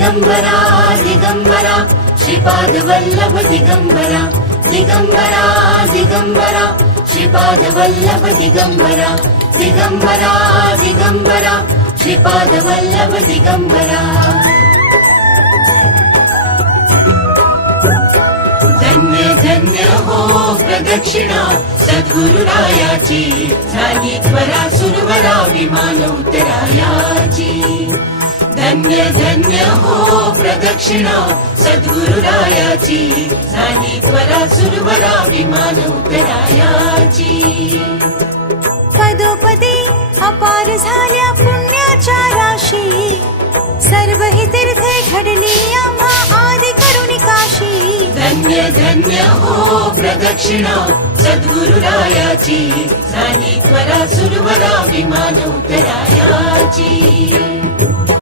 दिगम्बरा दिगम्बरा श्रीपादवल्लभ दिगम्बरा दिगम्बरा दिगम्बरा श्रीपादवल्लभ दिगम्बरा दिगम्बरा दिगम्बरा श्रीपादवल्लभ दिगम्बरा। धन्य धन्य हो प्रदक्षिणा सद्गुरुरायाची झाली त्वरा सुरवरा विमान उतरायाची धन्य धन्य हो प्रदक्षिणा सद्गुरुरायाची झाली त्वरा सुरवरा विमान उतरायाची पदोपदी अपार झाल्या पुण्याच्या राशी सर्व ही तीर्थे घडली आम्हा आदि करुणी काशी धन्य धन्य हो प्रदक्षिणा सद्गुरुरायाची झाली त्वरा सुरवरा विमान उतरायाची